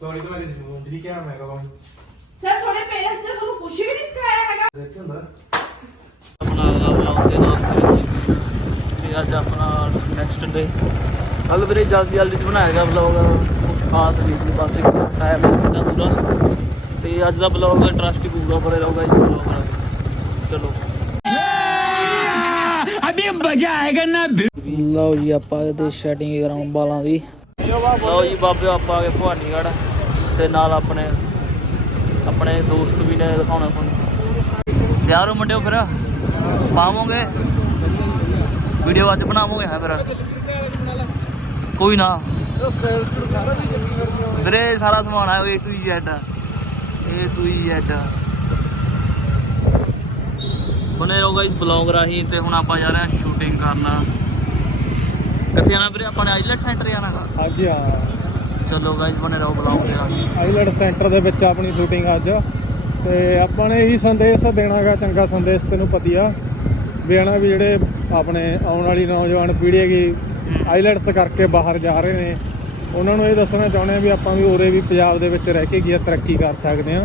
Sorry ਤਾਂ ਮੈਂ ਕਿਸੇ ਨੂੰ ਨਹੀਂ ਕਿਹਾ ਮੈਂ ਕਹਾਂ ਸਰ ਤੁਹਾਡੇ ਪੇਰੈਂਟਸ ਨੇ ਤੁਹਾਨੂੰ ਕੁਝ ਵੀ ਨਹੀਂ ਸਿਖਾਇਆ ਹੈਗਾ। ਦੇਖੀ ਹੁੰਦਾ। ਆਪਣਾ ਅਗਲਾ ਬਲੌਗ ਦੇ ਨਾਲ ਫਿਰ ਤੇ ਅੱਜ ਆਪਣਾ ਨੈਕਸਟ ਡੇ ਕੱਲ ਵੀਰੇ ਜਲਦੀ ਜਲਦੀ ਚ ਬਣਾਇਆ ਗਿਆ ਬਲੌਗ ਕੁਝ ਖਾਸ ਨਹੀਂ ਸੀ ਬਸ ਇੱਕ ਟਾਈਮ ਲੱਗਾ ਪੂਰਾ। ਤੇ ਅੱਜ ਦਾ ਬਲੌਗ ਇੰਟਰਸਟ ਪੂਰਾ ਬਣੇ ਰਹੂਗਾ ਇਸ ਬਲੌਗ ਨਾਲ ਚਲੋ। ਅਭੀ ਮਜ਼ਾ ਆਏਗਾ ਨਾ। ਲਓ ਜੀ ਆਪਾਂ ਇਹਦੇ ਸੈਟਿੰਗ ਕਰਾਉਂ ਬਾਲਾਂ ਦੀ। ਲਓ ਜੀ ਬਾਬੇ, ਆਪਾਂ ਆ ਗਏ ਭਵਾਨੀਗੜ੍ਹ ਤੇ ਨਾਲ ਆਪਣੇ ਆਪਣੇ ਦੋਸਤ ਵੀ ਨੇ ਦਿਖਾਉਣਾ ਤੁਹਾਨੂੰ ਤਿਆਰ ਹੋ ਮੁੰਡਿਓ ਫਿਰ? ਪਾਵੋਗੇ? ਵੀਡੀਓ ਅੱਜ ਬਣਾਵੋਗੇ, ਹੈ ਫਿਰ? ਕੋਈ ਨਾ। ਵੀਰੇ, ਸਾਰਾ ਸਮਾਨ ਆਇਆ A to Z A to Z ਬਣੇ ਰਹੋਗਾ ਇਸ ਬਲੌਗ ਰਾਹੀਂ ਤੇ ਹੁਣ ਆਪਾਂ ਜਾ ਰਹੇ ਹਾਂ ਸ਼ੂਟਿੰਗ ਕਰਨਾ। ਕਿੱਥੇ ਜਾਣਾ ਵੀਰੇ ਆਪਾਂ ਨੇ ਆਈਲੈਟ ਸੈਂਟਰ ਜਾਣਾਗਾ ਹਾਂਜੀ ਹਾਂ। ਚਲੋ ਗਾਇਸ ਬਣੇ ਰਹੋ ਬਲੌਗ ਦੇ ਰਾਹੀਂ ਆਈਲੈਂਡ ਸੈਂਟਰ ਦੇ ਵਿੱਚ ਆਪਣੀ ਸ਼ੂਟਿੰਗ ਅੱਜ। ਤੇ ਆਪਾਂ ਨੇ ਇਹੀ ਸੰਦੇਸ਼ ਦੇਣਾਗਾ ਚੰਗਾ ਸੰਦੇਸ਼ ਤੈਨੂੰ ਪਤੀ ਆ ਵੀ ਹਨਾ ਵੀ ਜਿਹੜੇ ਆਪਣੇ ਆਉਣ ਵਾਲੀ ਨੌਜਵਾਨ ਪੀੜ੍ਹੀ ਹੈਗੀ ਆਈਲੈਂਡਸ ਕਰਕੇ ਬਾਹਰ ਜਾ ਰਹੇ ਨੇ ਉਹਨਾਂ ਨੂੰ ਇਹ ਦੱਸਣਾ ਚਾਹੁੰਦੇ ਆ ਵੀ ਆਪਾਂ ਵੀ ਉਰੇ ਵੀ ਪੰਜਾਬ ਦੇ ਵਿੱਚ ਰਹਿ ਕੇ ਕੀ ਆ ਤਰੱਕੀ ਕਰ ਸਕਦੇ ਆ।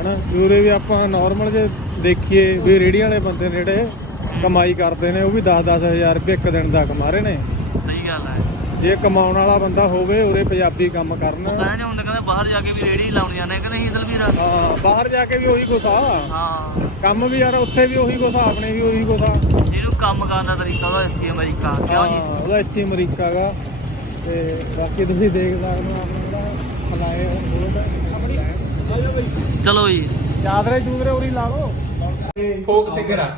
ਹਨਾ ਵੀ ਉਰੇ ਵੀ ਆਪਾਂ ਨਾਰਮਲ ਜੇ ਦੇਖੀਏ ਵੀ ਰੇੜੀਆਂ ਵਾਲੇ ਬੰਦੇ ਨੇ ਜਿਹੜੇ ਕਮਾਈ ਕਰਦੇ ਨੇ ਉਹ ਵੀ 10-10 ਹਜ਼ਾਰ ਰੁਪਏ ਇੱਕ ਦਿਨ ਦਾ ਕਮਾ ਰਹੇ ਨੇ। ਸਹੀ ਗੱਲ ਹੈ। ਜੇ ਕਮਾਉਣ ਵਾਲਾ ਬੰਦਾ ਹੋਵੇ ਉਰੇ ਪੰਜਾਬੀ ਕੰਮ ਉਹ ਕਰਨ ਕਹਿੰਦੇ ਹੁੰਦੇ ਕਹਿੰਦੇ ਬਾਹਰ ਜਾ ਕੇ ਵੀ ਰੇੜੀ ਲਾਉਣੀਆਂ ਨੇ ਕਿ ਨਹੀਂ ਦਲਵੀਰ ਹਾਂ ਬਾਹਰ ਜਾ ਕੇ ਵੀ ਉਹੀ ਆ ਹਾਂ। ਕੰਮ ਵੀ ਯਾਰ ਉੱਥੇ ਵੀ ਉਹੀ ਆ ਆਪਣੇ ਵੀ ਉਹੀ ਆ ਜਿਹਨੂੰ ਕੰਮ ਕਰਨ ਦਾ ਤਰੀਕਾ ਉਹਦਾ ਇੱਥੇ ਅਮਰੀਕਾ ਕਿਉਂ ਹਾਂ ਜੀ? ਉਹਦਾ ਇੱਥੇ ਅਮਰੀਕਾ ਗਾ। ਤੇ ਬਾਕੀ ਤੁਸੀਂ ਦੇਖ ਸਕਦੇ ਹੋ ਆਪਣਾ ਹਲਾਏ ਆਪਣੀ ਚਲੋ ਜੀ। ਚਾਦਰੇ ਚੂਦਰੇ ਉਰੀ ਲਾ ਲਓ। ਫੋਕ ਸਿੰਗਰ ਆ।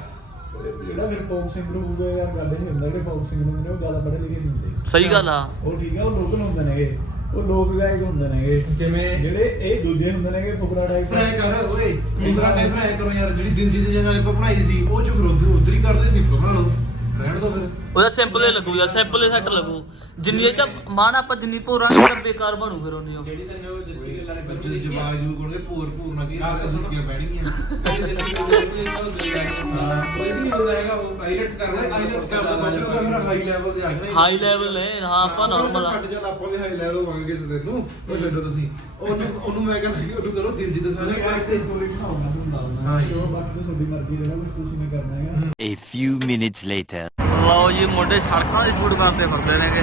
ਜਿਹੜਾ ਫਿਰ ਫੋਕ ਸਿੰਗਰ ਹੋਊਗਾ ਯਾਰ ਗੱਲ ਨਹੀਂ ਹੁੰਦਾ ਜਿਹੜੇ ਫੋਕ ਸਿੰਗਰ ਹੁੰਦੇ ਨੇ ਉਹ ਜ਼ਿਆਦਾ ਪੜ੍ਹੇ ਲਿਖੇ ਨਹੀਂ ਹੁੰਦੇ ਸਹੀ ਗੱਲ ਆ। ਉਹ ਠੀਕ ਆ ਉਹ ਲੋਕਲ ਹੁੰਦੇ ਨੇਗੇ। ਉਹ ਲੋਕ ਗਾਇਕ ਹੁੰਦੇ ਨੇਗੇ। ਜਿਵੇਂ ਜਿਹੜੇ ਇਹ ਦੂਜੇ ਹੁੰਦੇ ਨੇਗੇ ਫੁਕਰਾ ਟਾਈਪ ਫਰਾਈ ਕਰ ਓਏ ਇੰਗਰਾ ਟਾਈਪ ਫਰਾਈ ਕਰੋ ਯਾਰ ਜਿਹੜੀ ਦਿਲ ਦੀ ਜਗ੍ਹਾ ਆਪਾਂ ਬਣਾਈ ਸੀ ਉਹ ਚ ਫਿਰ ਉਧਰ ਹੀ ਕਰਦੇ ਸੀ ਬਣਾ ਲਓ ਰਹਿਣ ਦੋ ਫਿਰ। ਉਹਦਾ ਸਿੰਪਲ ਹੀ ਲੱਗੂ ਯਾਰ ਸਿੰਪਲ ਹੀ ਸੈੱਟ ਲੱਗੂ। ਜਿੰਨੀ ਇਹ ਚ ਮਾਨ ਆਪਾਂ ਜਿੰਨੀ ਭੋਰਾਂਗੇ ਤਾਂ ਬੇਕਾਰ ਬਣੂ ਫਿਰ ਉਹਨੀ ਉਹ ਜਿਹੜੀ ਤੈਨੂੰ ਜੱਸੀ ਗੱਲਾਂ ਨੇ ਬੱਚੇ ਦੀ ਜਵਾਬ ਜੂ ਕੋਣਗੇ ਪੂਰ ਪੂਰ ਨਾ ਕੀ ਸੁੱਤੀਆਂ ਪੈਣਗੀਆਂ। ਕੋਈ ਨਹੀਂ ਹੁੰਦਾ ਹੈਗਾ ਉਹ ਪਾਇਲਟਸ ਕਰਦਾ ਪਾਇਲਟਸ ਕਰਦਾ ਬੰਦੇ ਉਹ ਫਿਰ ਹਾਈ ਲੈਵਲ ਤੇ ਆ ਗਿਆ ਹਾਈ ਲੈਵਲ ਨੇ ਹਾਂ ਆਪਾਂ ਨਾਰਮਲ ਛੱਡ ਜਦ ਆਪਾਂ ਵੀ ਹਾਈ ਲੈਵਲ ਹੋਵਾਂਗੇ ਕਿਸੇ ਦਿਨ ਨੂੰ ਉਹ ਛੱਡੋ ਤੁਸੀਂ ਉਹਨੂੰ ਉਹਨੂੰ ਮੈਂ ਕਹਿੰਦਾ ਉਹਨੂੰ ਕਰੋ ਦਿਲ ਜੀ ਦੱਸਣਾ ਵਾਸਤੇ ਸਟੋਰੀ ਬਣਾਉਣਾ ਹੁੰਦਾ ਹਾਂ ਹਾਂ ਜੀ। ਉਹ ਬਾਕੀ ਤਾਂ ਤੁਹਾਡੀ ਮਰਜ਼ੀ ਜਿਹੜਾ ਕੁਝ ਤੁਸੀਂ ਨੇ ਕਰਨਾ ਹੈਗਾ A few minutes later. ਲਓ ਜੀ ਮੁੰਡੇ ਸੜਕਾਂ ਦੀ ਸ਼ੂਟ ਕਰਦੇ ਫਿਰਦੇ ਨੇਗੇ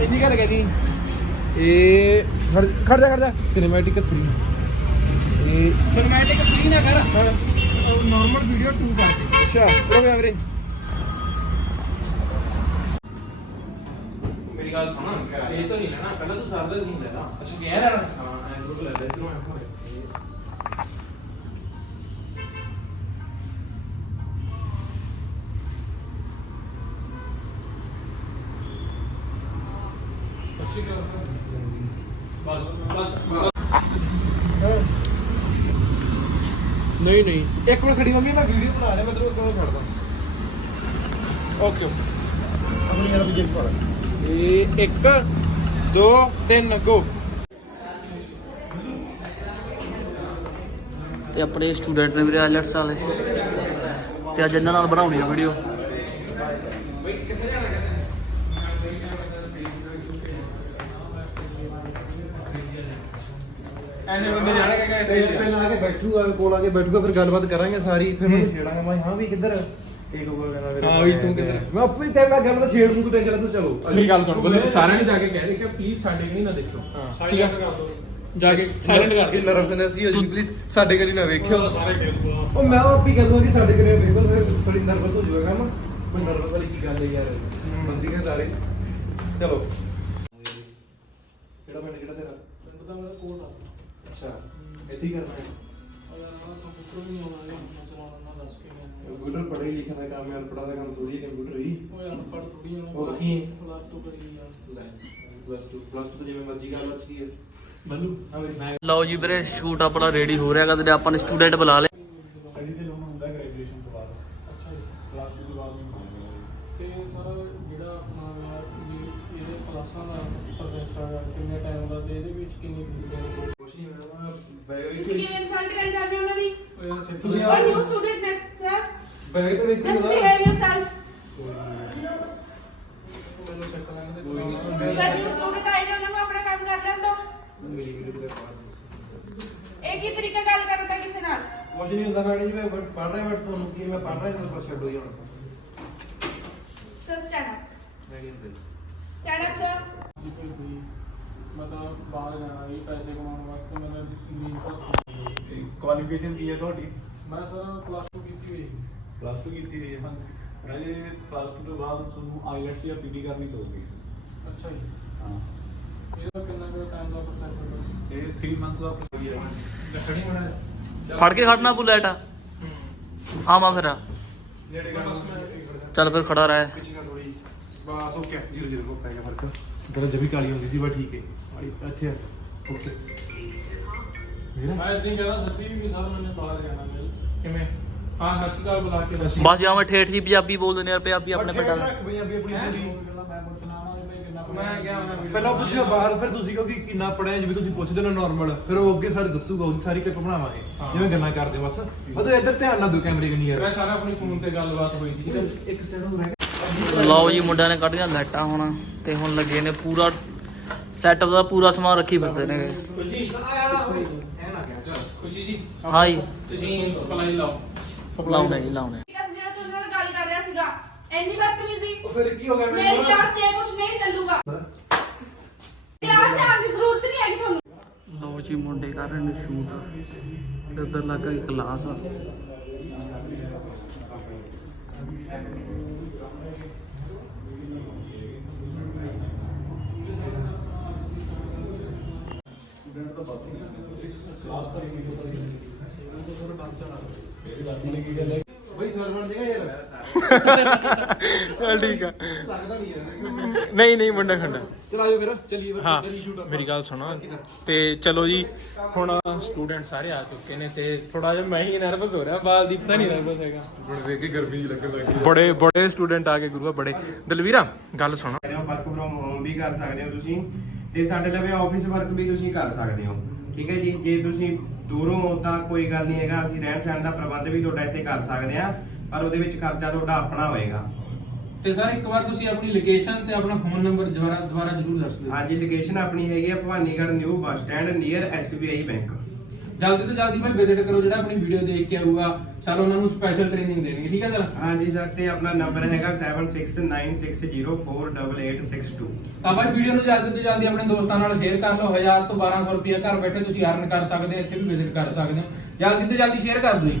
ਇੰਨੀ ਗੱਲ ਕਹਦੀ ਇਹ ਖੜ ਖੜ ਜਾ ਖੜ ਜਾ ਸਿਨੇਮੈਟਿਕ 3 ਇਹ ਸਿਨੇਮੈਟਿਕ 3 ਨਾ ਕਰ। ਨਾਰਮਲ ਵੀਡੀਓ 2 ਕਰ ਦੇ। ਅੱਛਾ ਹੋ ਗਿਆ ਵੀਰੇ। ਮੇਰੀ ਗੱਲ ਸੁਣ। ਇਹ ਤਾਂ ਨਹੀਂ ਲੈਣਾ। ਪਹਿਲਾਂ ਤੂੰ ਸਰਦਾ ਨਹੀਂ ਲੈਣਾ ਅੱਛਾ ਕੀ ਲੈਣਾ ਹਾਂ ਐਂਡਰੋ ਲੈ ਲੈ। ਇਧਰੋਂ ਐਂਡਰੋ ਨਹੀਂ ਨਹੀਂ। ਇੱਕ ਮਿੰਟ ਖੜੀ ਮੰਮੀ ਮੈਂ ਵੀਡੀਓ ਬਣਾ ਰਿਹਾ ਮੈਂ ਤੈਨੂੰ ਕਿਉਂ ਛੱਡਦਾ ਓਕੇ ਆਪਣੀ ਯਾਰ ਵੀ ਪਾ ਇਹ 1 2 3 ਗੋ ਤੇ ਆਪਣੇ ਸਟੂਡੈਂਟ ਨੇ ਵੀਰੇ ਆਈਲੈਟਸ ਵਾਲੇ। ਤੇ ਅੱਜ ਇਹਨਾਂ ਨਾਲ ਬਣਾਉਣੀ ਆ ਵੀਡੀਓ ਐਨੇ ਬੰਦੇ ਜਾਣਾ ਕਿ ਪਹਿਲਾਂ ਪਹਿਲਾਂ ਆ। ਕੇ ਬੈਠੂਗਾ ਕੋਲ ਆ ਕੇ ਬੈਠੂਗਾ ਫਿਰ ਗੱਲਬਾਤ ਕਰਾਂਗੇ ਸਾਰੀ ਫਿਰ ਮੈਂ ਛੇੜਾਂਗਾ। ਮੈਂ ਹਾਂ ਵੀ ਕਿੱਧਰ? ਇਹ ਲੋਕਾਂ ਕਹਿੰਦਾ ਮੇਰੇ ਹਾਂ ਵੀ ਤੂੰ ਕਿੱਧਰ? ਮੈਂ ਆਪੇ ਤੇ ਮੈਂ ਗੱਲ ਤਾਂ ਛੇੜ ਦੂੰ ਤੂੰ ਟੈਨਸ਼ਨ ਲੈ ਤੂੰ ਚਲੋ। ਮੇਰੀ ਗੱਲ ਸੁਣ ਬੰਦੇ ਸਾਰਿਆਂ ਨੂੰ ਜਾ ਕੇ ਕਹਿ ਦੇ ਕਿ ਪਲੀਜ਼ ਸਾਡੇ ਕਨੀ ਨਾ ਦੇਖਿਓ। ਸਾਈਲੈਂਟ ਕਰ ਦੋ। ਜਾ ਕੇ ਸਾਈਲੈਂਟ ਕਰ ਕਿ ਨਰਵਸਨੈਸ ਹੀ ਹੋ ਜੀ ਪਲੀਜ਼ ਸਾਡੇ ਘਰੀ ਨਾ ਵੇਖਿਓ। ਸਾਰੇ ਫੇਸਬੁੱਕ ਉਹ ਮੈਂ ਉਹ ਆਪੀ ਕਹਿੰਦਾ ਕਿ ਸਾਡੇ ਘਰੇ ਵੇਖੋ ਫਿਰ ਥੋੜੀ ਨਰਵਸ ਹੋ ਜਾਊਗਾ ਕੰਮ। ਕੋਈ ਨਰਵਸ ਵਾਲੀ ਕੀ ਗੱਲ ਹੈ ਯਾਰ? ਬੰਦੀ ਕੇ ਸਾਰੇ। ਚਲੋ। ਕਿਹੜਾ ਪਿੰਡ ਕਿਹੜਾ ਤੇਰਾ? ਪਤਾ ਮੇਰਾ ਕੋਡ ਆ। ਅੱਛਾ ਇੱਥੇ ਹੀ ਕਰਨਾ ਹੈ ਕੰਪਿਊਟਰ ਹੈ ਕੰਪਿਊਟਰ ਪੜ੍ਹੇ ਲਿਖਣ ਦਾ ਕੰਮ ਹੈ ਅਨਪੜ੍ਹਾਂ ਦਾ ਕੰਮ ਥੋੜੀ ਕੰਪਿਊਟਰ ਹੀ। ਥੋੜੀ ਹੋਣਾ ਉਹ ਕੀ? ਪਲੱਸ 2 ਕਰੀ ਆ। ਪਲੱਸ 2 ਪਲੱਸ 2 ਜਿਵੇਂ ਮਰਜ਼ੀ ਕਰ ਹੈ। ਮੈਨੂੰ ਹਾਂ ਵੀ ਮੈਂ ਲਓ ਜੀ ਵੀਰੇ ਸ਼ੂਟ ਆਪਣਾ ਰੈਡੀ ਹੋ ਰਿਹਾ ਕਦੇ ਆਪਾਂ ਨੇ ਸਟੂਡੈਂਟ ਬੁਲਾ ਲਏ। ਸਟੱਡੀ ਤੇ ਲੋਨ ਹੁੰਦਾ ਗ੍ਰੈਜੂਏਸ਼ਨ ਤੋਂ ਬਾਅਦ। ਅੱਛਾ ਜੀ। ਪਲੱਸ 2 ਤੋਂ ਬਾਅਦ ਨਹੀਂ ਹੁੰਦਾ। ਤੇ ਸਰ ਜਿਹੜਾ ਆਪਣਾ ਵੀ ਇਹਦੇ ਕਲਾਸਾਂ ਦਾ ਪ੍ਰੋਸੈਸ ਹੈਗਾ ਕਿੰਨੇ ਟਾਈਮ ਦਾ ਤੇ ਇਹਦੇ ਵਿੱਚ ਕਿੰਨੀ ਫੀਸ ਦੇਣੀ ਕੁਛ ਨਹੀਂ ਮੈਡਮ ਬੈਗ ਤੁਸੀਂ ਕਿਵੇਂ ਇਨਸਲਟ ਕਰੀ ਜਾਂਦੇ ਹੋ ਉਹਨਾਂ ਦੀ? ਔਰ ਨਿਊ ਸਟੂਡੈਂਟ ਨੇ ਸਰ ਬੈਗ ਤਾਂ ਵੇਖੋ ਜਸਟ ਬਿਹੇਵ ਯੋਰਸੈਲਫ ਮੈਨੂੰ ਚੈੱਕ ਕਰਾਂਗੇ ਤੇ ਕੋਈ ਨਹੀਂ ਸਰ ਨਿਊ ਸਟੂਡੈਂਟ ਆਏ ਨੇ ਉਹਨਾਂ ਨੂੰ ਆਪਣਾ ਕੰਮ ਕਰ ਲੈਣ ਦਿਓ ਮਿਲੀ ਮਿਲੀ ਦੇ ਬਾਅਦ ਇਹ ਕੀ ਤਰੀਕਾ ਗੱਲ ਕਰਨ ਦਾ ਕਿਸੇ ਨਾਲ? ਕੁਝ ਨਹੀਂ ਹੁੰਦਾ ਮੈਡਮ ਜੀ ਮੈਂ ਪੜ੍ਹ ਰਿਹਾ ਬਟ ਤੁਹਾਨੂੰ ਕੀ ਮੈਂ ਪੜ੍ਹ ਰਿਹਾ ਤੁਹਾਨੂੰ ਛੱਡੋ ਜੀ ਹੁਣ। ਸਟੈਂਡ ਅਪ ਮੈਂ ਨਹੀਂ ਹੁੰਦਾ ਸਟੈਂਡ ਅਪ ਸਰ ਮੈਂ ਤਾਂ ਬਾਹਰ ਜਾਣਾ ਜੀ ਪੈਸੇ ਕਮਾਉਣ ਵਾਸਤੇ ਲੀਨ ਕਰ ਜੀ ਕੁਆਲੀਫਿਕੇਸ਼ਨ ਕੀ ਹੈ ਤੁਹਾਡੀ? ਮੈਂ ਸਰ ਪਲੱਸ 2 ਕੀਤੀ ਹੋਈ ਪਲੱਸ 2 ਕੀਤੀ ਹੋਈ ਹੈ ਰਾਜੇ ਪਲੱਸ 2 ਤੋਂ ਬਾਅਦ ਤੁਹਾਨੂੰ ਆਈਲੈਟਸ ਜਾਂ ਪੀਟੀ ਕਰਨੀ ਪਊਗੀ। ਅੱਛਾ ਜੀ। ਹਾਂ। ਇਹਦਾ ਕਿੰਨਾ ਕੁ ਟਾਈਮ ਦਾ ਪ੍ਰੋਸੈਸ ਹੈ ਇਹ 3 ਮੰਥ ਦਾ ਪ੍ਰੋਸੀਜਰ ਹੈ ਲੱਕੜੀ ਬਣਾ। ਫੜ ਕੇ ਖੜਨਾ ਬੁਲੇਟ। ਆਵਾ ਫਿਰ। ਨੇੜੇ ਕਰ ਚੱਲ ਫਿਰ ਖੜਾ ਰਹਿ। ਪਿੱਛੇ ਕਰ ਥੋੜੀ ਬਸ ਓਕੇ ਜੀਰੋ ਜੀਰੋ ਕੋ ਪੈਗਾ ਫ਼ਰਕ ਗਲ ਜਬੀ ਕਾਲੀ ਹੁੰਦੀ ਸੀ ਬਸ ਠੀਕ ਹੈ। ਅੱਛਾ ਓਕੇ ਮੇਰਾ? ਮੈਂ ਇਦਾਂ ਕਹਿੰਦਾ ਸੱਤੀ ਵੀ ਸਰ ਮੈਨੂੰ ਮੈਂ ਪਹਿਲਾਂ ਪੁੱਛਿਓ ਬਾਹਰ ਫਿਰ ਤੁਸੀਂ ਕਹੋ ਕਿ ਕਿੰਨਾ ਪੜਿਆ ਜਿਵੇਂ ਤੁਸੀਂ ਪੁੱਛਦੇ ਹੋ ਨਾਰਮਲ ਫਿਰ ਉਹ ਅੱਗੇ ਸਾਰੇ ਦੱਸੂਗਾ ਉਹਦੀ ਸਾਰੀ ਕਲਿੱਪ ਬਣਾਵਾਂਗੇ। ਜਿਵੇਂ ਗੱਲਾਂ ਕਰਦੇ ਬਸ। ਉਹ ਇੱਧਰ ਧਿਆਨ ਨਾਲ ਦਿਓ ਕੈਮਰੇ ਕਨੀ ਯਾਰ ਮੈਂ ਸਾਰਾ ਆਪਣੀ ਫੋਨ ਤੇ ਗੱਲਬਾਤ ਹੋਈ ਸੀ ਇੱਕ ਸਟੈਂਡ ਹੋ ਰਿਹਾ ਲਓ ਜੀ ਮੁੰਡਿਆਂ ਨੇ ਕੱਢੀਆਂ ਲਾਈਟਾਂ ਹੁਣ ਤੇ ਹੁਣ ਲੱਗੇ ਨੇ ਪੂਰਾ ਸੈਟਅਪ ਦਾ ਪੂਰਾ ਸਮਾਨ ਰੱਖੀ ਫਿਰਦੇ ਨੇ। ਖੁਸ਼ੀ ਜੀ। ਹਾਂ ਜੀ। ਤੁਸੀਂ ਸਪਲਾਈ ਲਾਓ। ਲਾਉਣੇ ਜੀ ਲਾਉਣੇ ਠੀਕ ਹੈ ਜਿਹੜਾ ਤੁਹਾਡੇ ਨਾਲ ਗੱਲ ਕਰ ਰਿਹਾ ਸੀਗਾ ਐਨੀ ਬਦਤਮੀਜ਼ੀ ਉਹ ਫਿਰ ਕੀ ਹੋ ਗਿਆ ਮੇਰੀ ਕਲਾਸ 'ਚ ਇਹ ਕੁਝ ਨਹੀਂ ਚੱਲੂਗਾ ਕਲਾਸ 'ਚ ਆਉਣ ਦੀ ਜ਼ਰੂਰਤ ਨਹੀਂ ਹੈਗੀ ਤੁਹਾਨੂੰ ਲਓ ਜੀ ਮੁੰਡੇ ਕਰ ਰਹੇ ਨੇ ਸ਼ੂਟ ਤੇ ਉਧਰ ਲੱਗ ਗਈ ਕਲਾਸ ਬਈ ਸਰ ਬਣ ਜਾਏਗਾ ਯਾਰ ਚਲ ਠੀਕ ਆ। ਲੱਗਦਾ ਨਹੀਂ ਨਹੀਂ ਨਹੀਂ ਮੁੰਡਾ ਖੰਡਾ। ਚਲਾਓ ਫਿਰ ਚੱਲੀਏ ਫਿਰ ਹਾਂ ਚੱਲੀ ਮੇਰੀ ਗੱਲ ਸੁਣੋ। ਤੇ ਚਲੋ ਜੀ ਹੁਣ ਸਟੂਡੈਂਟ ਸਾਰੇ ਆ ਚੁੱਕੇ ਨੇ ਤੇ ਥੋੜਾ ਜਿਹਾ ਮੈਂ ਹੀ ਨਰਵਸ ਹੋ ਰਿਹਾ। ਬਾਲਦੀਪ ਤਾਂ ਨਹੀਂ ਨਰਵਸ ਹੈਗਾ। ਹੁਣ ਵੇਖ ਕੇ ਗਰਮੀ ਜੀ ਲੱਗਣ ਲੱਗੀ ਬੜੇ ਬੜੇ ਸਟੂਡੈਂਟ ਆ ਕੇ ਗੁਰੂਆ ਬੜੇ। ਦਲਵੀਰਾ ਗੱਲ ਸੁਣੋ। ਵਰਕ ਫਰੋਮ ਹੋਮ ਵੀ ਕਰ ਸਕਦੇ ਹੋ ਤੁਸੀਂ। ਤੇ ਤੁਹਾਡੇ ਲਵੇ ਆਫਿਸ ਵਰਕ ਵੀ ਤੁਸੀਂ ਕਰ ਸਕਦੇ ਹੋ। ਠੀਕ ਹੈ ਜੀ ਜੇ ਤੁਸੀਂ ਦੂਰੋਂ ਹੋ ਤਾਂ ਕੋਈ ਗੱਲ ਨਹੀਂ ਹੈਗਾ। ਅਸੀਂ ਰਹਿਣ ਸਹਿਣ ਦਾ ਪ੍ਰਬੰਧ ਵੀ ਤੁਹਾਡਾ ਇੱਥੇ ਕਰ ਸਕਦੇ ਆ ਪਰ ਉਹਦੇ ਵਿੱਚ ਖਰਚਾ ਤੁਹਾਡਾ ਆਪਣਾ ਹੋਏਗਾ। ਤੇ ਸਰ ਇੱਕ ਵਾਰ ਤੁਸੀਂ ਆਪਣੀ ਲੋਕੇਸ਼ਨ ਤੇ ਆਪਣਾ ਫੋਨ ਨੰਬਰ ਦੁਬਾਰਾ ਦੁਬਾਰਾ ਜ਼ਰੂਰ ਦੱਸ ਦਿਓ। ਹਾਂਜੀ ਲੋਕੇਸ਼ਨ ਆਪਣੀ ਹੈਗੀ ਆ Bhawanigarh new bus stand near SBI bank ਜਲਦੀ ਤੋਂ ਜਲਦੀ ਭਾਈ ਵਿਜ਼ਿਟ ਕਰੋ ਜਿਹੜਾ ਆਪਣੀ ਵੀਡੀਓ ਦੇਖ ਕੇ ਆਊਗਾ। ਚਲ ਉਹਨਾਂ ਨੂੰ ਸਪੈਸ਼ਲ ਟ੍ਰੇਨਿੰਗ ਦੇਣਗੇ ਠੀਕ ਹੈ ਸਰ? ਹਾਂਜੀ ਸਰ ਤੇ ਆਪਣਾ ਨੰਬਰ ਹੈਗਾ 7696048862 ਤਾਂ ਭਾਈ ਵੀਡੀਓ ਨੂੰ ਜਲਦੀ ਤੋਂ ਜਲਦੀ ਆਪਣੇ ਦੋਸਤਾਂ ਨਾਲ ਸ਼ੇਅਰ ਕਰ ਲਓ 1000 ਤੋਂ 1200 ਰੁਪਏ ਘਰ ਬੈਠੇ ਤੁਸੀਂ ਅਰਨ ਕਰ ਸਕਦੇ ਹੋ ਇੱਥੇ ਵੀ ਵਿਜ਼ਿਟ ਕਰ ਸਕਦੇ ਹੋ। ਜਲਦੀ ਤੋਂ ਜਲਦੀ ਸ਼ੇਅਰ ਕਰ ਦਿਓ ਜੀ।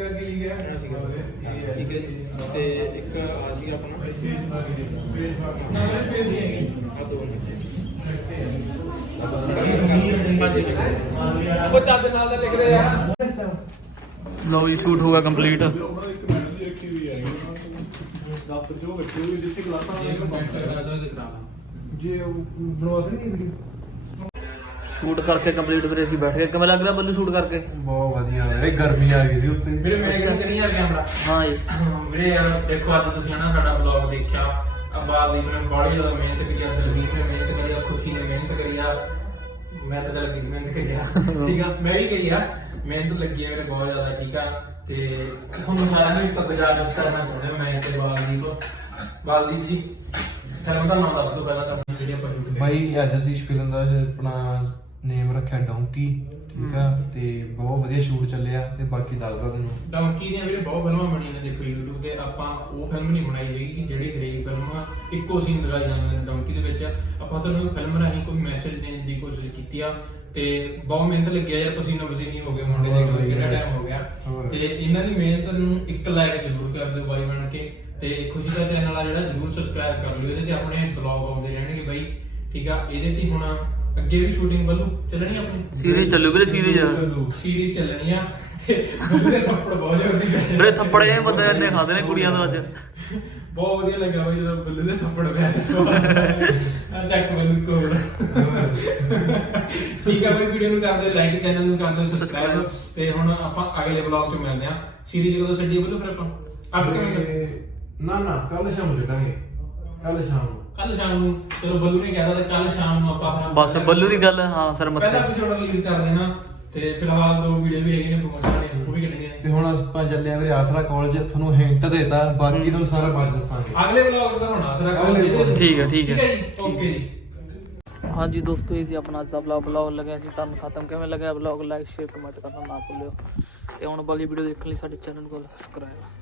ਠੀਕ ਹੈ ਤੇ ਇੱਕ ਆ ਜੀ ਆਪਣਾ ਉਹ ਚੱਦ ਨਾਲ ਦਾ ਲਿਖ ਰਹੇ ਆ ਲਓ ਜੀ ਸ਼ੂਟ ਹੋ ਗਿਆ ਕੰਪਲੀਟ ਦਫ਼ਤਰ ਜੋ ਬੱਚੇ ਹੋਏ ਜਿੱਥੇ ਕਲਾਸਾਂ ਇਹ ਕੰਪੈਕਟ ਕਰਾ ਦੋ ਇਹਦੇ ਕਰਾ ਜੇ ਉਹ ਬਣਵਾ ਦੇਣੀ ਵੀਡੀਓ ਸ਼ੂਟ ਕਰਕੇ ਕੰਪਲੀਟ ਫਿਰ ਅਸੀਂ ਬੈਠ ਗਏ। ਕਿਵੇਂ ਲੱਗ ਰਿਹਾ ਬੱਲੂ ਸ਼ੂਟ ਕਰਕੇ? ਬਹੁਤ ਵਧੀਆ ਵੀਰੇ ਗਰਮੀ ਆ ਗਈ ਸੀ ਉੱਤੇ। ਵੀਰੇ ਮੈਂ ਕਿਹੜੀ ਕਰੀ ਯਾਰ ਕੈਮਰਾ ਹਾਂ ਜੀ। ਵੀਰੇ ਯਾਰ ਦੇਖੋ ਅੱਜ ਤੁਸੀਂ ਨਾ ਸਾਡਾ ਬਲੌਗ ਦੇਖਿਆ। ਅਬਾਦੀਪ ਨੇ ਬੜੀ ਜ਼ਿਆਦਾ ਮਿਹਨਤ ਕੀਤੀ ਆ ਦਲਵੀਰ ਨੇ ਮਿਹਨਤ ਕਰੀ ਆ ਖੁਸ਼ੀ ਨੇ ਮਿਹਨਤ ਕਰੀ ਆ। ਮੈਂ ਤਾਂ ਚੱਲ ਕਿ ਮਿਹਨਤ ਕਰੀ ਆ। ਠੀਕ ਆ? ਮੈਂ ਵੀ ਕਰੀ ਆ। ਮਿਹਨਤ ਲੱਗੀ ਆ ਮੇਰੇ ਬਹੁਤ ਜ਼ਿਆਦਾ ਠੀਕ ਆ? ਤੇ ਤੁਹਾਨੂੰ ਸਾਰਿਆਂ ਨੂੰ ਇੱਕ ਗੁਜ਼ਾਰਿਸ਼ ਕਰਨਾ ਚਾਹੁੰਦੇ ਮੈਂ ਤੇ ਬਾਲਦੀਪ। ਬਾਲਦੀਪ ਜੀ ਫਿਲਮ ਦਾ ਨਾਮ ਦੱਸ ਦਿਓ ਪਹਿਲਾਂ ਤਾਂ ਜਿਹੜੀ ਆਪਾਂ ਬਾਈ ਅੱਜ ਅਸੀਂ ਫਿਲਮ ਦਾ ਆਪਣਾ ਨੇਮ ਰੱਖਿਆ ਡੌਂਕੀ ਠੀਕ ਆ ਤੇ ਬਹੁਤ ਵਧੀਆ ਸ਼ੂਟ ਚੱਲਿਆ ਤੇ ਬਾਕੀ ਦੱਸਦਾ ਤੈਨੂੰ। ਡੌਂਕੀ ਦੀਆਂ ਵੀਰੇ ਬਹੁਤ ਫਿਲਮਾਂ ਬਣੀਆਂ ਨੇ ਦੇਖੋ YouTube ਤੇ ਆਪਾਂ ਉਹ ਫਿਲਮ ਨਹੀਂ ਬਣਾਈ ਹੈਗੀ ਕਿ ਜਿਹੜੀ ਹਰੇਕ ਫਿਲਮ ਇੱਕੋ ਸੀਨ ਦਿਖਾਈ ਜਾਂਦੇ ਨੇ ਡੌਂਕੀ ਦੇ ਵਿੱਚ। ਆਪਾਂ ਤੁਹਾਨੂੰ ਫਿਲਮ ਰਾਹੀਂ ਕੋਈ ਮੈਸੇਜ ਦੇਣ ਦੀ ਕੋਸ਼ਿਸ਼ ਕੀਤੀ ਆ ਤੇ ਬਹੁਤ ਮਿਹਨਤ ਲੱਗਿਆ ਯਾਰ ਪਸੀਨੋ ਪਸੀਨੀ ਹੋ ਗਏ ਮੁੰਡੇ ਦੇ ਕੋਲ ਕਿਹੜਾ ਟਾਈਮ ਹੋ ਗਿਆ। ਤੇ ਇਹਨਾਂ ਦੀ ਮਿਹਨਤ ਨੂੰ ਇੱਕ ਲਾਇਕ ਜ਼ਰੂਰ ਕਰ ਦਿਓ ਬਾਈ ਬਣ ਕੇ ਤੇ ਖੁਸ਼ੀ ਦਾ ਚੈਨਲ ਆ ਜਿਹੜਾ ਜ਼ਰੂਰ ਸਬਸਕ੍ਰਾਈਬ ਕਰ ਲਿਓ ਇਹਦੇ ਤੇ ਆਪਣੇ ਬਲੌਗ ਆਉਂਦੇ ਰਹਿਣਗੇ ਬਾਈ ਠੀਕ ਆ? ਇਹਦੇ ਤੇ ਹੁਣ ਅੱਗੇ ਵੀ ਸ਼ੂਟਿੰਗ ਵੱਲੋਂ ਚੱਲਣੀ ਆਪਣੀ? ਸੀਰੀਜ਼ ਚੱਲੂ ਵੀਰੇ ਸੀਰੀਜ਼ ਸੀਰੀਜ਼ ਚੱਲਣੀ ਆ। ਤੇ ਉਹਦੇ ਥੱਪੜ ਬਹੁਤ ਜ਼ੋਰ ਦੀ ਪੈ ਵੀਰੇ ਥੱਪੜ ਜੇ ਬੰਦੇ ਨੇ ਖਾਦੇ ਨੇ ਕੁੜੀਆਂ ਤੋਂ ਅੱਜ। ਬਹੁਤ ਵਧੀਆ ਲੱਗਾ ਬਾਈ ਜਦੋਂ ਬੱਲੂ ਦੇ ਥੱਪੜ ਪਿਆ ਸਵਾਲ ਆ ਚੱਕ ਬੱਲੂ ਕੋਲ ਠੀਕ ਆ ਬਾਈ ਵੀਡੀਓ ਨੂੰ ਕਰ ਦਿਓ ਲਾਈਕ ਚੈਨਲ ਨੂੰ ਕਰ ਦਿਓ ਸਬਸਕ੍ਰਾਈਬ ਤੇ ਹੁਣ ਆਪਾਂ ਅਗਲੇ ਵਲੌਗ 'ਚ ਮਿਲਦੇ ਆ ਸੀਰੀਜ਼ ਕਦੋਂ ਛੱਡੀ ਬੱਲੂ ਫਿਰ ਆਪਾਂ? ਅੱਠ ਕਿਵੇਂ ਨਾ ਨਾ ਕੱਲ ਸ਼ਾਮ ਨੂੰ ਛੱਡਾਂਗੇ। ਕੱਲ ਸ਼ਾਮ ਨੂੰ। ਕੱਲ ਸ਼ਾਮ ਨੂੰ ਚਲੋ ਬੱਲੂ ਨੇ ਕਹਿਤਾ ਤੇ ਕੱਲ ਸ਼ਾਮ ਨੂੰ ਆਪਾਂ ਆਪਣਾ ਬਸ ਬੱਲੂ ਦੀ ਗੱਲ ਹਾਂ ਸਰ ਪਹਿਲਾ ਮੱਥੇ। ਐਪੀਸੋਡ ਰਿਲੀਜ਼ ਕਰ ਦੇਣਾ ਤੇ ਫਿਲਹਾਲ ਦੋ ਵੀਡੀਓ ਵੀ ਹੈਗੀਆਂ ਨੇ ਪ੍ਰੋਮੋਸ਼ਨ ਵਾਲੀਆਂ ਉਹ ਵੀ ਕਰਨੀਆਂ ਨੇ ਤੇ ਹੁਣ ਆਪਾਂ ਚੱਲੇ ਆਂ ਵੀਰੇ ਆਸਰਾ ਕਾਲਜ ਤੁਹਾਨੂੰ ਹਿੰਟ ਦੇਤਾ ਬਾਕੀ ਤੁਹਾਨੂੰ ਸਾਰਾ ਬਾਅਦ ਦੱਸਾਂਗੇ। ਅਗਲੇ ਵਲੌਗ ਦਾ ਹੁਣ ਆਸਰਾ ਅਗਲੇ vlog ਠੀਕ ਹੈ, ਠੀਕ ਹੈ। ਜੀ ਓਕੇ ਜੀ। ਹਾਂਜੀ ਦੋਸਤੋ ਇਹ ਸੀ ਆਪਣਾ ਅੱਜ ਦਾ ਵਲੌਗ ਵਲੌਗ ਲੱਗਿਆ ਸੀ ਕੰਮ ਖਤਮ ਕਿਵੇਂ ਲੱਗਿਆ? ਵਲੌਗ ਲਾਈਕ ਸ਼ੇਅਰ ਕਮੈਂਟ ਕਰਨਾ ਨਾ ਭੁੱਲਿਓ। ਤੇ ਹੁਣ ਵਾਲੀ ਵੀਡੀਓ ਦੇਖਣ ਲਈ ਸਾਡੇ ਚੈਨਲ ਨੂੰ ਸਬਸਕ੍ਰਾਈਬ